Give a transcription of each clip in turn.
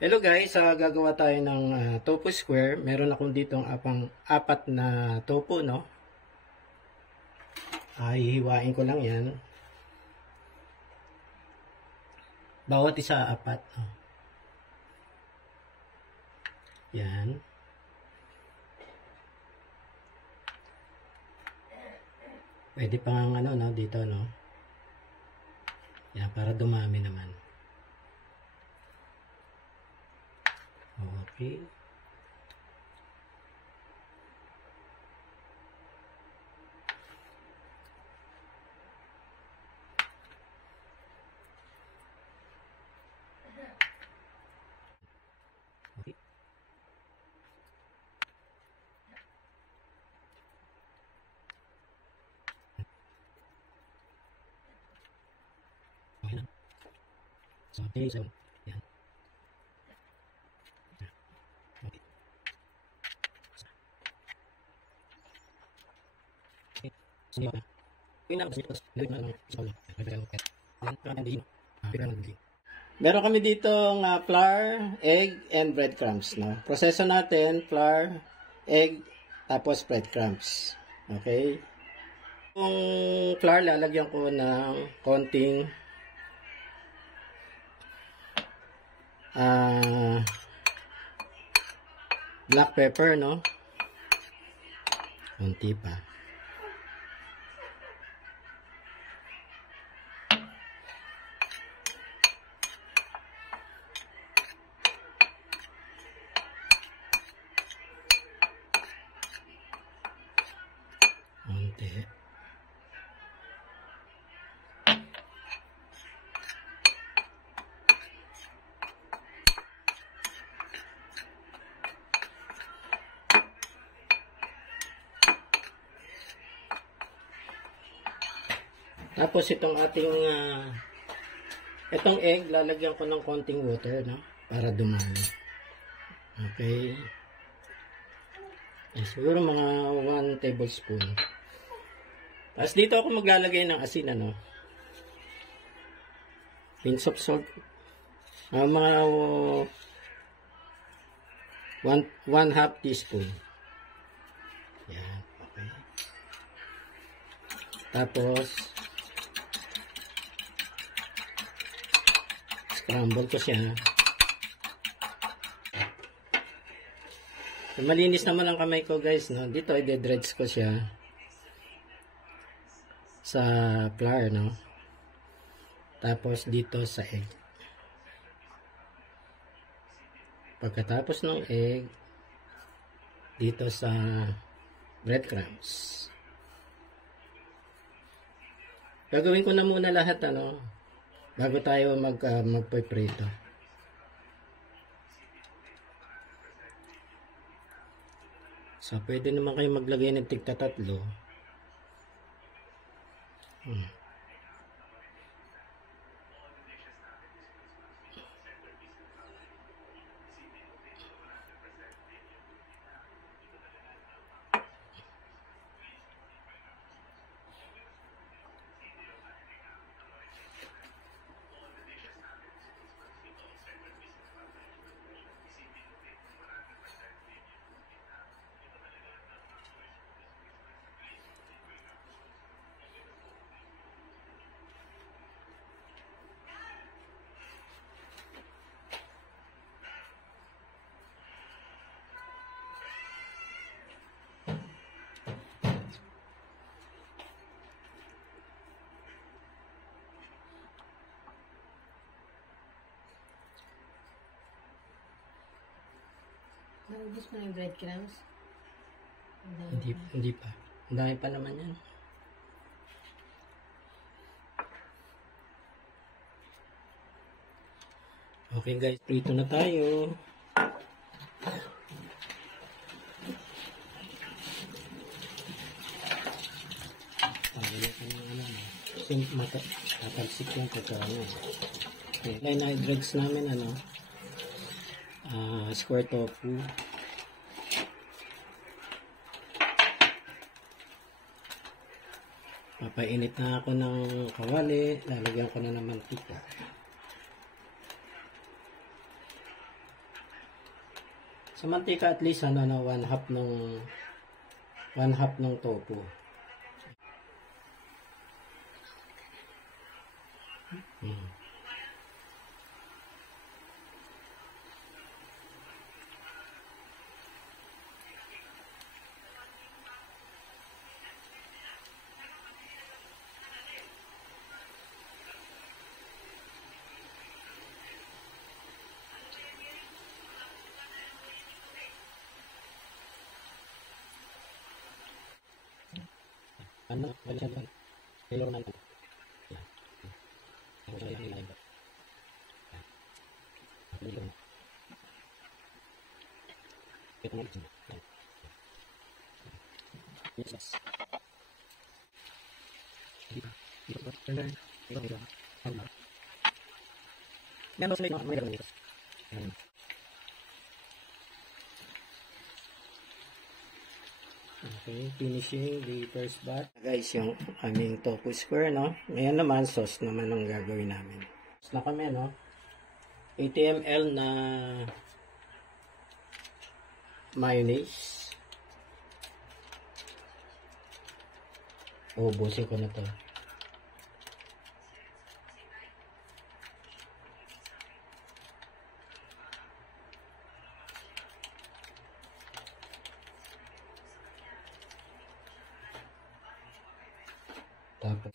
Hello guys, gagawa tayo ng tofu square. Meron akong ditong apat na tofu, no? Hihiwain ko lang yan. Bawat isa apat. Oh. Yan. Pwede pang ano, no? Dito, no? Yan, para dumami naman. Okay. Okay. Okay na. So, yan. Okay. Meron kami dito flour, egg, and breadcrumbs. No? Proseso natin, flour, egg, tapos breadcrumbs. Okay? Yung flour, lalagyan ko ng konting black pepper, no? Konti pa. Konti. Tapos itong ating itong egg, lalagyan ko ng konting water, no? Para dumami. Okay. Siguro mga 1 tablespoon. Tapos dito ako maglalagay ng asin, ano? Pinch of salt. Mga 1/2 teaspoon. Yan. Okay. Tapos scramble ko siya. So, malinis naman ang kamay ko, guys, no? Dito i-dredge ko siya sa flour, no? Tapos dito sa egg. Pagkatapos ng egg, dito sa breadcrumbs. Gagawin ko na muna lahat, ano, bago tayo magpiprito. So, pwede naman kayo maglagay ng tigta-tatlo. Naubos mo yung breadcrumbs? Hindi pa. Ang dami pa naman yan. Okay guys, prito na tayo. Tatalsik yung pagkaano. Okay, line dregs namin, ano, square tofu. Papainit na ako ng kawali. Lalagyan ko na ng mantika. Sa mantika at least ano na one half ng tofu. Ano, wala siya. Hello na ito. Ako siya yung ilalim ko. Dito na. Ito na ito. Yes. Dito. Dito. Dito. Dito. Ano? Yan, may gano'n dito. Okay, finishing the first batch. Guys, yung aming tofu square, no? Ngayon naman, sauce naman ang gagawin namin. Sauce na kami, no? 80 ml na mayonnaise. Ubusin ko na to. Tapos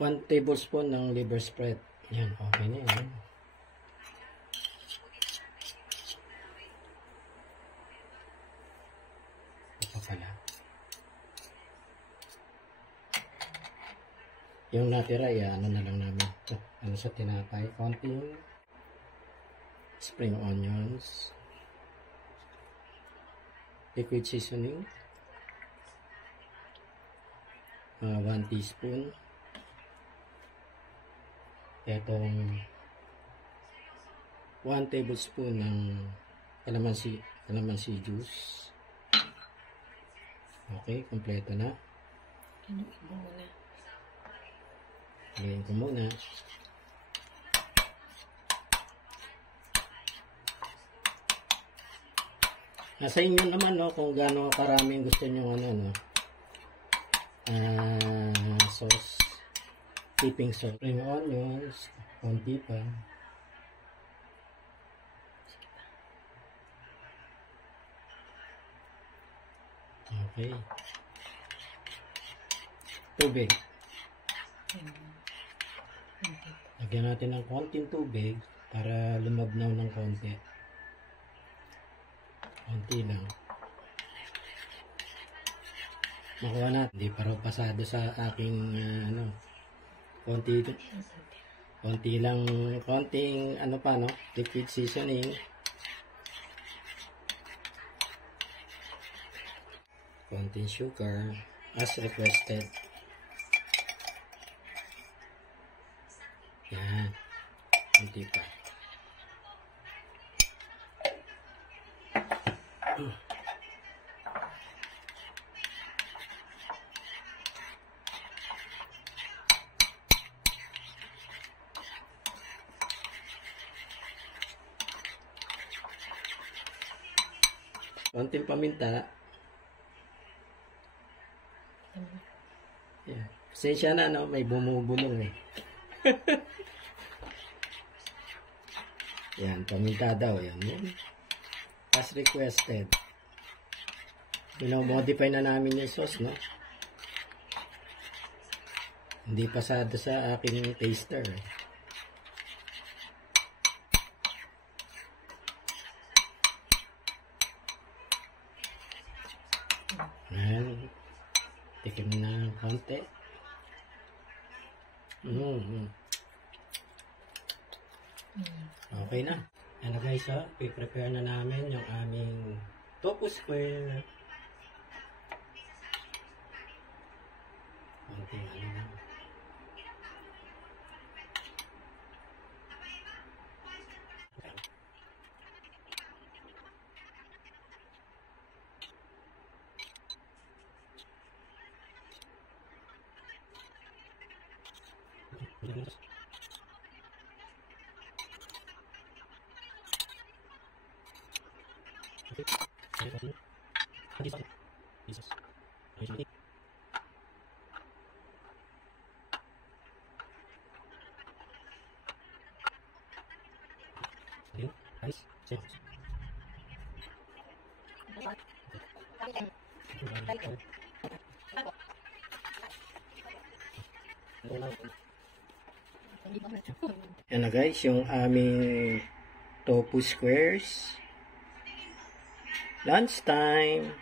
1 tablespoon ng liver spread. Yan, okay na yan. Ito pala. Yung natira, ano na lang namin. Ano sa tinapay? Konting spring onions. Liquid seasoning. 1 teaspoon. Itong 1 tablespoon ng calamansi juice. Okay, kompleto na. Haluin ko muna. Nasa inyo naman, no, kung gaano karaming gusto nyo no. Sauce, dipping sauce, spring onions, konti pa. Okay. Tubig. Lagyan natin ng konting tubig para lumabnaw ng konti. Konti lang. Makuha natin. Hindi pa raw pasado sa aking konting liquid seasoning. Konting sugar as requested. Yan. Konti pa. Konting paminta. Yeah. Pasensya na, no? May bumubulong eh. Yan, paminta daw. Yan. As requested. Modify na namin yung sauce, no? Hindi pasado sa aking taster. Ayan. Tikim na ng konti. Okay na. Ano guys, i-prepare na namin yung aming tofu square. Konting lang. Yan na guys, yung aming tofu squares. Lunchtime.